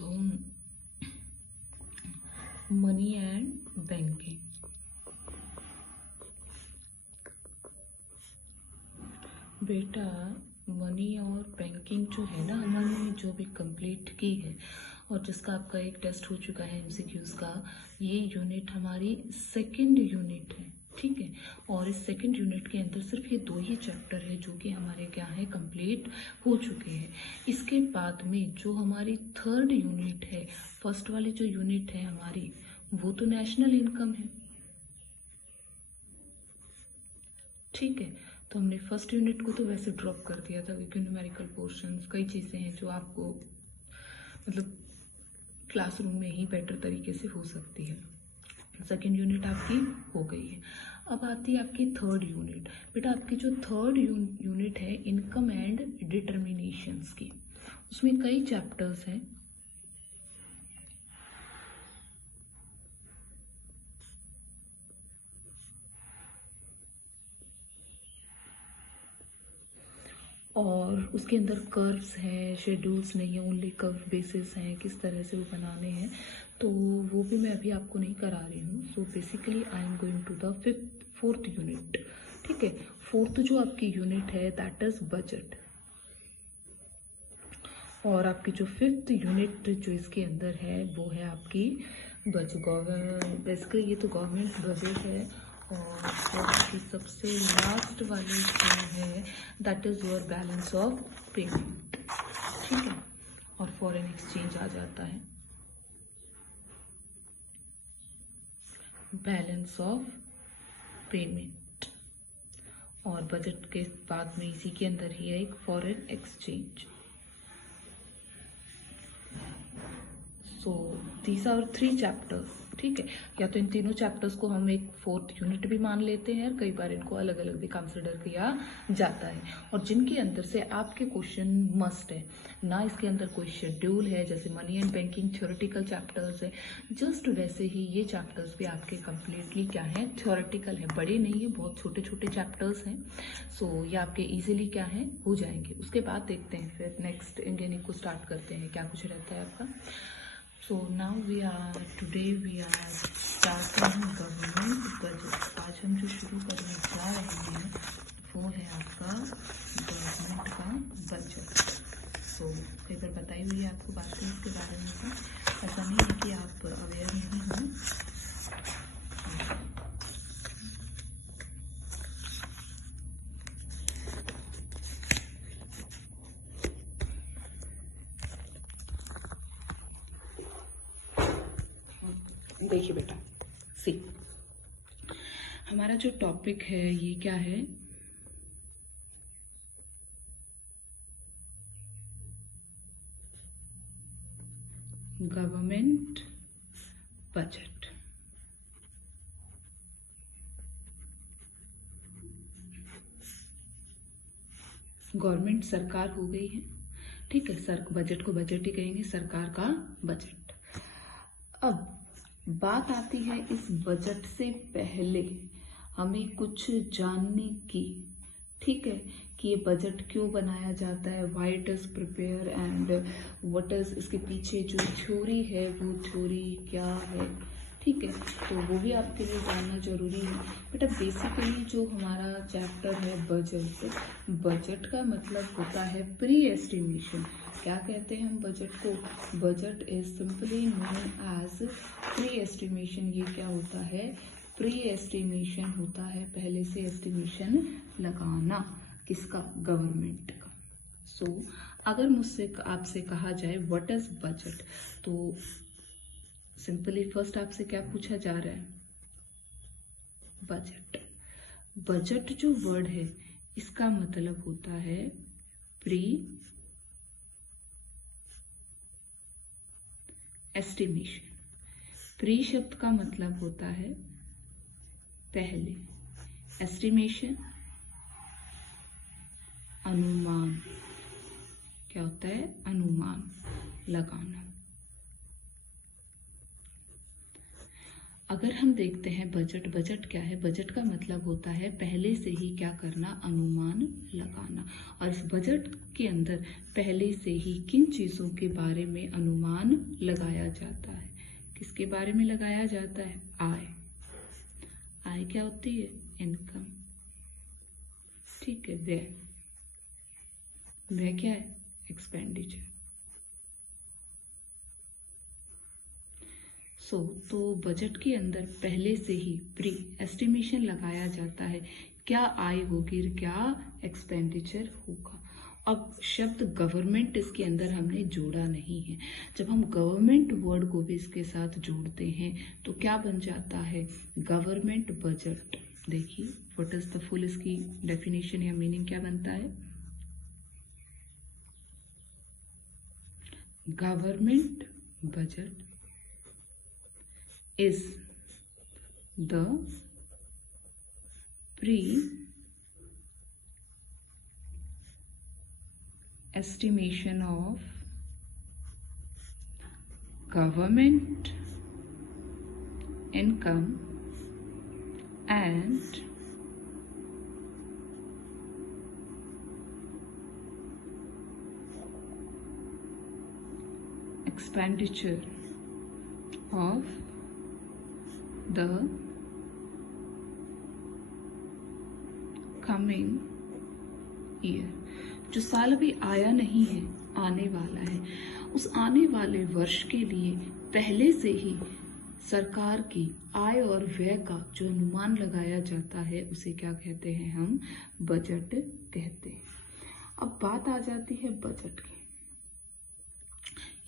So, money and banking. बेटा, money और banking जो है ना, हमने जो भी कंप्लीट की है और जिसका आपका एक टेस्ट हो चुका है एमसीक्यूज का, ये यूनिट हमारी सेकंड यूनिट है, ठीक है। और इस सेकंड यूनिट के अंदर सिर्फ ये 2 ही चैप्टर है जो कि हमारे क्या है, कंप्लीट हो चुके हैं। इसके बाद में जो हमारी थर्ड यूनिट है, फर्स्ट वाली जो यूनिट है हमारी, वो तो नेशनल इनकम है, ठीक है। तो हमने फर्स्ट यूनिट को तो वैसे ड्रॉप कर दिया था क्योंकि न्यूमेरिकल पोर्शंस कई चीज़ें हैं जो आपको मतलब क्लासरूम में ही बेटर तरीके से हो सकती है। सेकेंड यूनिट आपकी हो गई है। अब आती है आपकी थर्ड यूनिट। बेटा, आपकी जो थर्ड यूनिट है इनकम एंड डिटर्मिनेशंस की, उसमें कई चैप्टर्स हैं। और उसके अंदर कर्व्स हैं, शेड्यूल्स नहीं है, ओनली कर्व बेसिस हैं, किस तरह से वो बनाने हैं, तो वो भी मैं अभी आपको नहीं करा रही हूँ। So basically I am going to the fourth unit, ठीक है। फोर्थ जो आपकी यूनिट है दैट इज बजट। और आपकी जो फिफ्थ यूनिट जो इसके अंदर है वो है आपकी बजट। बेसिकली ये तो गवर्नमेंट बजट है। और आपकी सबसे लास्ट वाली जो है that is your balance of payment, ठीक है। और फॉरेन एक्सचेंज आ जाता है, बैलेंस ऑफ पेमेंट। और बजट के बाद में इसी के अंदर ही है एक foreign exchange. So these are 3 chapters, ठीक है। या तो इन तीनों चैप्टर्स को हम एक फोर्थ यूनिट भी मान लेते हैं और कई बार इनको अलग अलग भी कंसिडर किया जाता है। और जिनके अंदर से आपके क्वेश्चन मस्ट है ना, इसके अंदर कोई शेड्यूल है जैसे money and banking theoretical chapters है, जस्ट वैसे ही ये चैप्टर्स भी आपके कंप्लीटली क्या है, थ्योरेटिकल है, बड़े नहीं है, बहुत छोटे छोटे चैप्टर्स हैं। सो ये आपके इजीली क्या है, हो जाएंगे। उसके बाद देखते हैं फिर नेक्स्ट इंडियन को स्टार्ट करते हैं, क्या कुछ रहता है आपका। So now today we are starting government budget. आज हम जो शुरू करने जा रहे हैं वो है आपका गवर्नमेंट का बजट। सो कई बार बताई हुई है आपको बातें इसके बारे में, तो ऐसा नहीं है कि आप अवेयर नहीं हो। देखिए बेटा, सी हमारा जो टॉपिक है ये क्या है, गवर्नमेंट बजट। गवर्नमेंट सरकार हो गई है, ठीक है। सर बजट को बजट ही कहेंगे, सरकार का बजट। अब बात आती है इस बजट से पहले हमें कुछ जानने की, ठीक है, कि ये बजट क्यों बनाया जाता है, why it is prepare and what is इसके पीछे जो थ्योरी है वो थ्योरी क्या है, ठीक है। तो वो भी आपके लिए जानना जरूरी है बेटा। बेसिकली जो हमारा चैप्टर है बजट, बजट का मतलब होता है प्री एस्टिमेशन। क्या कहते हैं हम बजट को? Budget is simply known as pre estimation. ये क्या होता है? प्री एस्टिमेशन होता है, पहले से एस्टिमेशन लगाना। किसका? गवर्नमेंट का। सो अगर मुझसे आपसे कहा जाए व्हाट इज बजट, तो सिंपली फर्स्ट आपसे क्या पूछा जा रहा है? बजट। बजट जो वर्ड है इसका मतलब होता है प्री एस्टिमेशन। प्री शब्द का मतलब होता है पहले, एस्टिमेशन अनुमान। क्या होता है? अनुमान लगाना। अगर हम देखते हैं बजट, बजट क्या है? बजट का मतलब होता है पहले से ही क्या करना, अनुमान लगाना। और इस बजट के अंदर पहले से ही किन चीजों के बारे में अनुमान लगाया जाता है? किसके बारे में लगाया जाता है? आय। आय क्या होती है? इनकम। ठीक है। व्यय, व्यय क्या है? एक्सपेंडिचर। तो बजट के अंदर पहले से ही प्री एस्टिमेशन लगाया जाता है, क्या आय होगी, क्या एक्सपेंडिचर होगा। अब शब्द गवर्नमेंट इसके अंदर हमने जोड़ा नहीं है। जब हम गवर्नमेंट वर्ड को भी इसके साथ जोड़ते हैं तो क्या बन जाता है? Government budget. देखिए व्हाट इज द फुल, इसकी डेफिनेशन या मीनिंग क्या बनता है? Government budget is the pre-estimation of government income and expenditure of the coming year। जो साल अभी आया नहीं है, आने वाला है, उस आने वाले वर्ष के लिए पहले से ही सरकार की आय और व्यय का जो अनुमान लगाया जाता है उसे क्या कहते हैं? हम बजट कहते हैं। अब बात आ जाती है बजट की,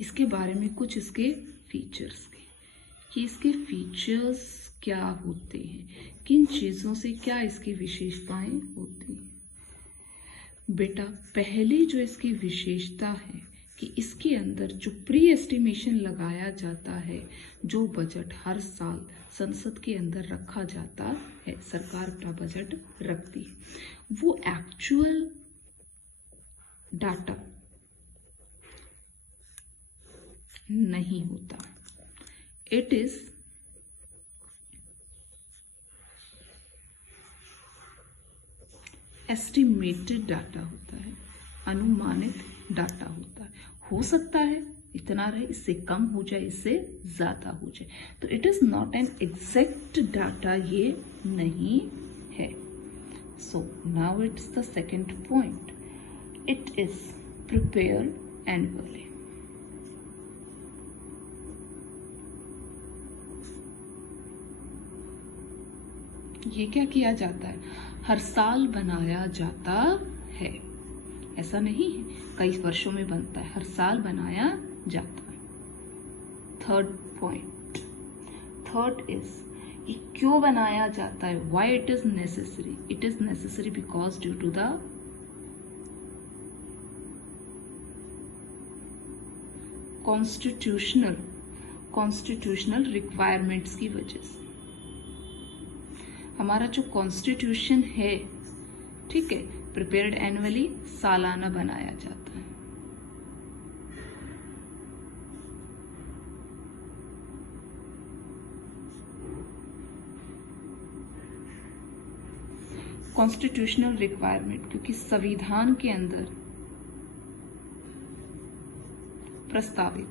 इसके बारे में कुछ इसके फीचर्स के, कि इसके फीचर्स क्या होते हैं, किन चीजों से क्या इसकी विशेषताएं होती हैं। बेटा पहले जो इसकी विशेषता है कि इसके अंदर जो प्री एस्टिमेशन लगाया जाता है, जो बजट हर साल संसद के अंदर रखा जाता है, सरकार अपना बजट रखती है, वो एक्चुअल डाटा नहीं होता। इट इज एस्टिमेटेड डाटा होता है, अनुमानित डाटा होता है। हो सकता है इतना रहे, इससे कम हो जाए, इससे ज्यादा हो जाए, तो it is not an exact data, ये नहीं है। So now it's the second point, it is prepared annually. ये क्या किया जाता है? हर साल बनाया जाता है, ऐसा नहीं है कई वर्षों में बनता है, हर साल बनाया जाता है। थर्ड पॉइंट, थर्ड इज ये क्यों बनाया जाता है? Why it is necessary? It is necessary because due to the constitutional requirements की वजह से। हमारा जो कॉन्स्टिट्यूशन है, ठीक है, प्रिपेयर्ड एनुअली, सालाना बनाया जाता है। कॉन्स्टिट्यूशनल रिक्वायरमेंट, क्योंकि संविधान के अंदर प्रस्तावित,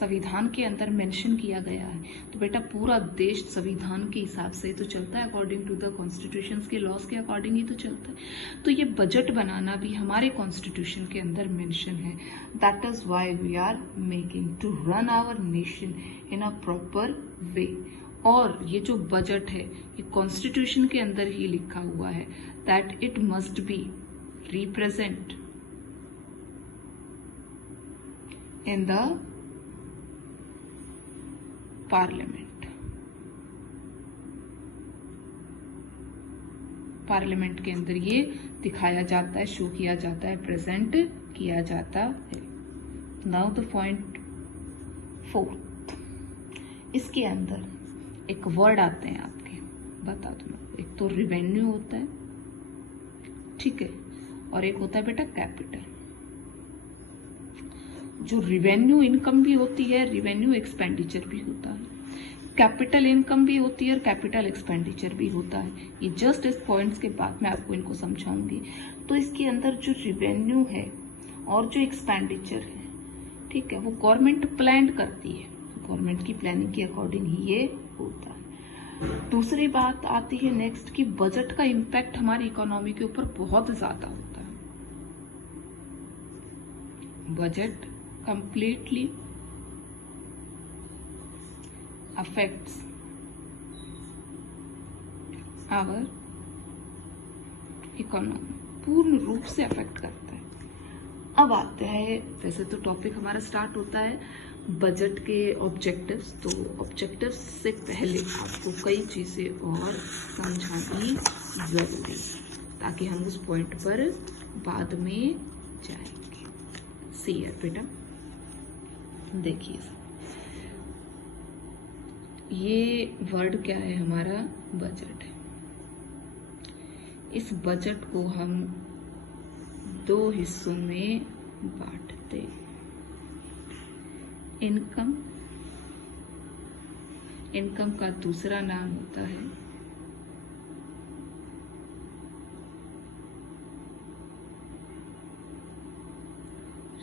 संविधान के अंदर मेंशन किया गया है, तो बेटा पूरा देश संविधान के हिसाब से तो चलता है, अकॉर्डिंग टू द कॉन्स्टिट्यूशन के लॉज के अकॉर्डिंग ही तो चलता है। तो ये बजट बनाना भी हमारे कॉन्स्टिट्यूशन के अंदर मेंशन है। That is why we are making to run our nation in a proper way. और ये जो बजट है ये कॉन्स्टिट्यूशन के अंदर ही लिखा हुआ है that it must be represent in the parliament. Parliament के अंदर ये दिखाया जाता है, शो किया जाता है, प्रेजेंट किया जाता है। नाउ द पॉइंट फोर्थ, इसके अंदर एक वर्ड आते हैं आपके, बता दो मैं। एक तो रिवेन्यू होता है, ठीक है, और एक होता है बेटा कैपिटल। जो रिवेन्यू इनकम भी होती है, रिवेन्यू एक्सपेंडिचर भी होता है। कैपिटल इनकम भी होती है और कैपिटल एक्सपेंडिचर भी होता है। ये जस्ट इस पॉइंट्स के बाद मैं आपको इनको समझाऊंगी। तो इसके अंदर जो रिवेन्यू है और जो एक्सपेंडिचर है, ठीक है, वो गवर्नमेंट प्लान करती है, गवर्नमेंट की प्लानिंग के अकॉर्डिंग ही ये होता है। दूसरी बात आती है नेक्स्ट कि बजट का इम्पैक्ट हमारी इकोनॉमी के ऊपर बहुत ज्यादा होता है। Budget completely affects our economy, पूर्ण रूप से अफेक्ट करता है। अब आते हैं, वैसे तो टॉपिक हमारा स्टार्ट होता है बजट के ऑब्जेक्टिव्स। तो ऑब्जेक्टिव्स से पहले आपको कई चीजें और समझानी जरूरी है ताकि हम उस पॉइंट पर बाद में जाएंगे। सी है बेटा, देखिए ये वर्ड क्या है, हमारा बजट है। इस बजट को हम दो हिस्सों में बांटते हैं। इनकम का दूसरा नाम होता है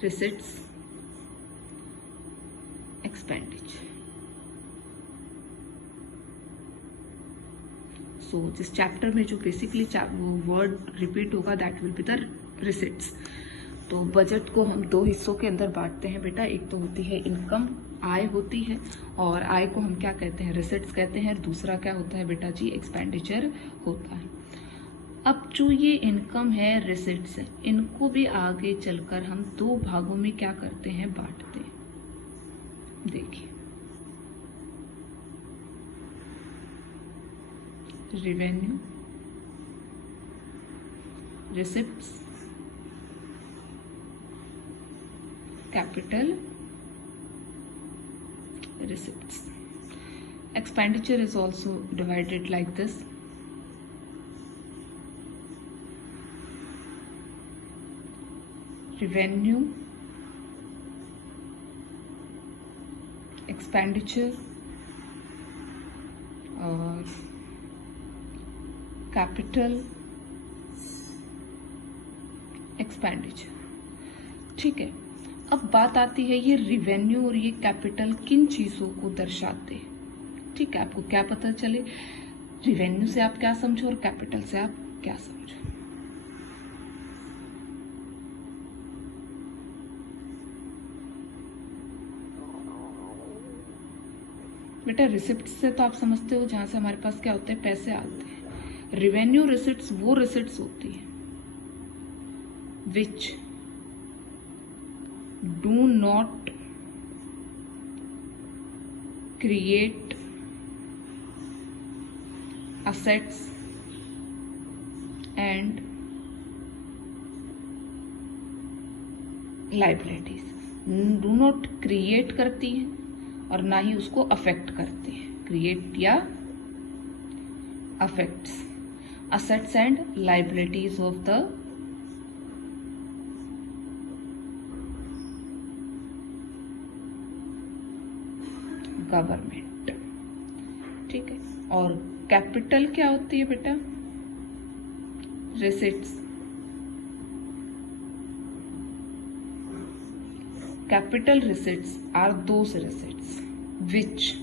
रिसीट्स, एक्सपेंडिचर। सो जिस चैप्टर में जो बेसिकली वर्ड रिपीट होगा that will be the receipts. तो बजट को हम दो हिस्सों के अंदर बांटते हैं बेटा। एक तो होती है इनकम, आय होती है, और आय को हम क्या कहते हैं, रिसीट्स कहते हैं। दूसरा क्या होता है बेटा जी, एक्सपेंडिचर होता है। अब जो ये इनकम है, रिसीट्स है, इनको भी आगे चलकर हम दो भागों में क्या करते हैं, बांटते हैं। देखिए revenue, receipts, capital, receipts. Expenditure is also divided like this. Revenue, expenditure और कैपिटल, एक्सपेंडिचर। ठीक है, अब बात आती है ये रिवेन्यू और ये कैपिटल किन चीजों को दर्शाते हैं। ठीक है, आपको क्या पता चले, रिवेन्यू से आप क्या समझो और कैपिटल से आप क्या समझो। बेटा रिसिप्ट से तो आप समझते हो जहां से हमारे पास क्या होते हैं, पैसे आते हैं। रिवेन्यू रिसिप्ट्स वो रिसिप्ट्स होती है विच do not create assets and liabilities। do not create करती है और ना ही उसको अफेक्ट करती है। क्रिएट या affects assets and liabilities of the government. ठीक है, और कैपिटल क्या होती है बेटा, receipts. Capital receipts are those receipts which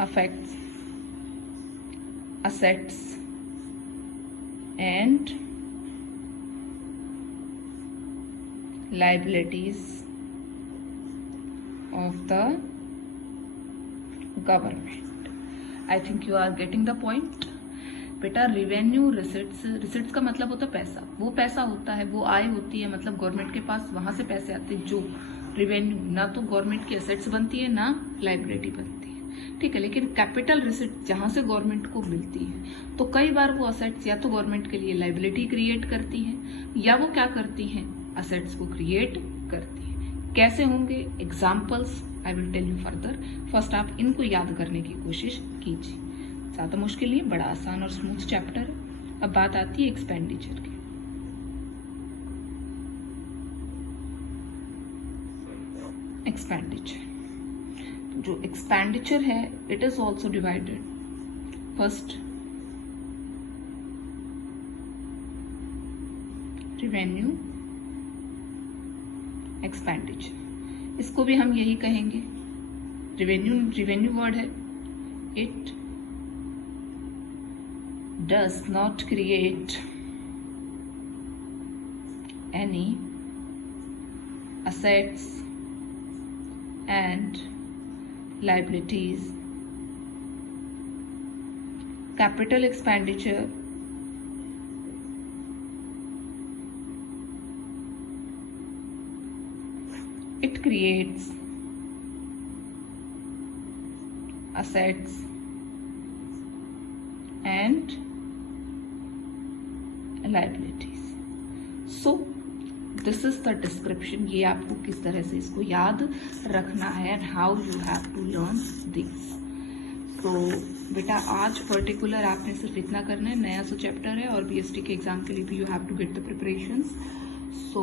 affects assets and liabilities of the government। I think you are getting the point। बेटा रिवेन्यू रिसिट्स का मतलब होता है पैसा। वो पैसा होता है, वो आय होती है, मतलब गवर्नमेंट के पास वहां से पैसे आते हैं। जो रिवेन्यू ना तो गवर्नमेंट की एसेट्स बनती है ना लाइबिलिटी बनती है। ठीक है, लेकिन कैपिटल रिसिट जहां से गवर्नमेंट को मिलती है तो कई बार वो असेट्स या तो गवर्नमेंट के लिए लाइबिलिटी क्रिएट करती है या वो क्या करती है, असेट्स को क्रिएट करती है। कैसे होंगे, examples I will tell you further. First आप इनको याद करने की कोशिश कीजिए, ज्यादा मुश्किल नहीं, बड़ा आसान और स्मूथ चैप्टर है। अब बात आती है एक्सपेंडिचर की। एक्सपेंडिचर। जो एक्सपेंडिचर है it is also divided first revenue expenditure, इसको भी हम यही कहेंगे। रेवेन्यू वर्ड है, it does not create any assets and liabilities. Capital expenditure it creates assets and liabilities. So this is the description. ये आपको किस तरह से इसको याद रखना है and how you have to learn this. So बेटा आज पर्टिकुलर आपने सिर्फ इतना करना है, नया सा चैप्टर है और बीएसटी के एग्जाम के लिए भी you have to get the preparations. So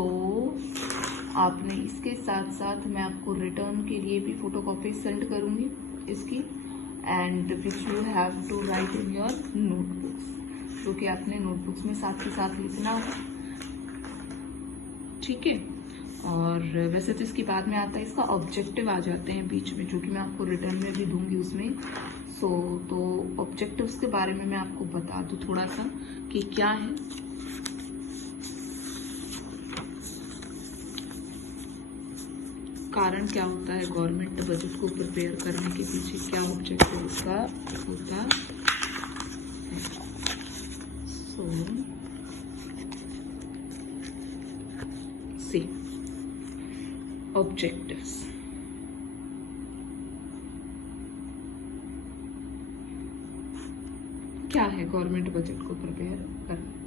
आपने इसके साथ साथ मैं आपको रिटर्न के लिए भी फोटोकॉपी सेंड करूंगी इसकी, and which you have to write in your notebooks, जो कि आपने नोटबुक्स में साथ के साथ लिखना होगा, ठीक है। और वैसे तो इसके बाद में आता है इसका ऑब्जेक्टिव आ जाते हैं बीच में, जो कि मैं आपको रिटर्न में भी दूंगी उसमें। तो ऑब्जेक्टिव्स के बारे में मैं आपको बता दूं थोड़ा सा कि क्या है। कारण क्या होता है गवर्नमेंट बजट को प्रिपेयर करने के पीछे, क्या ऑब्जेक्टिव उसका होता है। ऑब्जेक्टिव्स क्या है गवर्नमेंट बजट को प्रिपेयर करने का।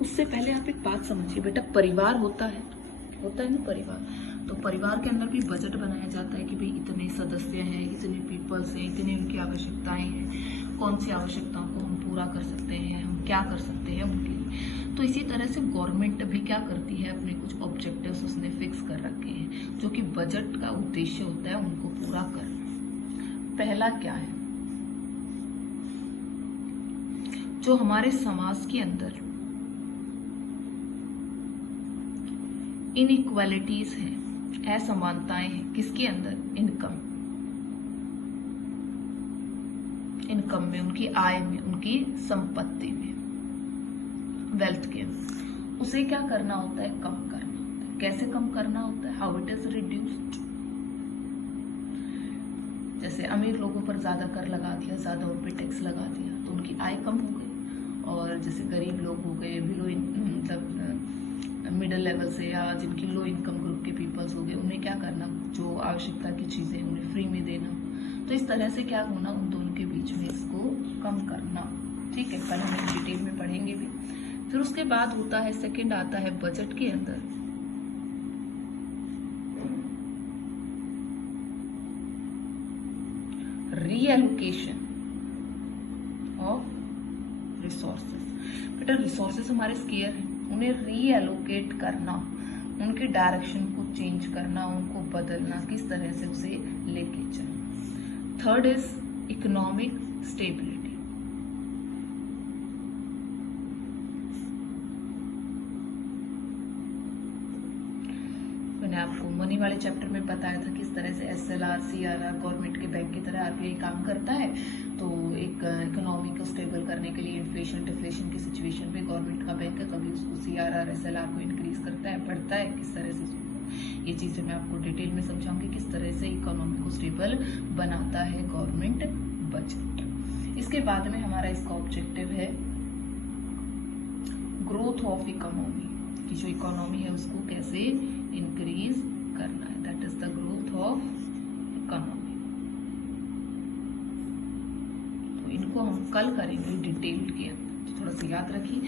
उससे पहले आप एक बात समझिए बेटा, परिवार होता है ना परिवार, तो परिवार के अंदर भी बजट बनाया जाता है कि भाई इतने सदस्य हैं, इतने पीपल्स हैं, इतनी उनकी आवश्यकताएं हैं, कौन सी आवश्यकताओं को हम पूरा कर सकते हैं, हम क्या कर सकते हैं उनके लिए। तो इसी तरह से गवर्नमेंट भी क्या करती है, अपने कुछ ऑब्जेक्टिव्स उसने फिक्स कर रखे हैं, जो कि बजट का उद्देश्य होता है उनको पूरा करना। पहला क्या है, जो हमारे समाज के अंदर इनइक्वालिटीज हैं, असमानताएं हैं, किसके अंदर, इनकम में, उनकी आय में, उनकी संपत्ति में, वेल्थ के अंदर, उसे क्या करना होता है, कम करना होता है। कैसे कम करना होता है, हाउ इट इज रिड्यूस्ड। जैसे अमीर लोगों पर ज्यादा कर लगा दिया, ज्यादा उन पर टैक्स लगा दिया तो उनकी आय कम हो गई, और जैसे गरीब लोग हो गए, बिलो मतलब मिडिल लेवल से या जिनकी लो इनकम ग्रुप के पीपल्स हो गए, उन्हें क्या करना, जो आवश्यकता की चीजें उन्हें फ्री में देना। तो इस तरह से क्या होना, उन दोनों के बीच में इसको कम करना, ठीक है। कल हम डिटेल में पढ़ेंगे भी। फिर उसके बाद होता है, सेकंड आता है बजट के अंदर रीएलोकेशन ऑफ रिसोर्सेस। बेटा रिसोर्सेस हमारे स्केयर हैं, उन्हें रीएलोकेट करना, उनके डायरेक्शन को चेंज करना, उनको बदलना, किस तरह से उसे लेके चलना। Third is economic stability. मैंने आपको मनी वाले चैप्टर में बताया था किस तरह से एसएलआर, सीआरआर गवर्नमेंट के बैंक की तरह आरबीआई काम करता है। तो एक इकोनॉमी को स्टेबल करने के लिए इन्फ्लेशन डिफ्लेशन की सिचुएशन में गवर्नमेंट का बैंक है, कभी उसको सीआरआर एसएलआर को इंक्रीज करता है, बढ़ता है, किस तरह से ये चीजें मैं आपको डिटेल में समझाऊंगी, किस तरह से इकोनॉमी को स्टेबल बनाता है गवर्नमेंट बजट। इसके बाद में हमारा इसका ऑब्जेक्टिव है ग्रोथ ऑफ इकोनॉमी, कि जो इकोनॉमी है उसको कैसे इंक्रीज करना है, that is the growth of economy. तो इनको हम कल करेंगे डिटेल्ड के अंदर। तो थोड़ा सा याद रखिए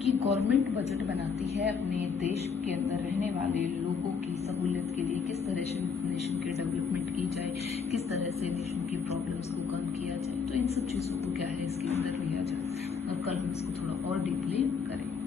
कि गवर्नमेंट बजट बनाती है अपने देश के अंदर रहने वाले लोगों की सहूलियत के लिए, किस तरह से नेशन की डेवलपमेंट की जाए, किस तरह से नेशन की प्रॉब्लम्स को कम किया जाए। तो इन सब चीज़ों को क्या है इसके अंदर लिया जाए, और कल हम इसको थोड़ा और डीपली करेंगे।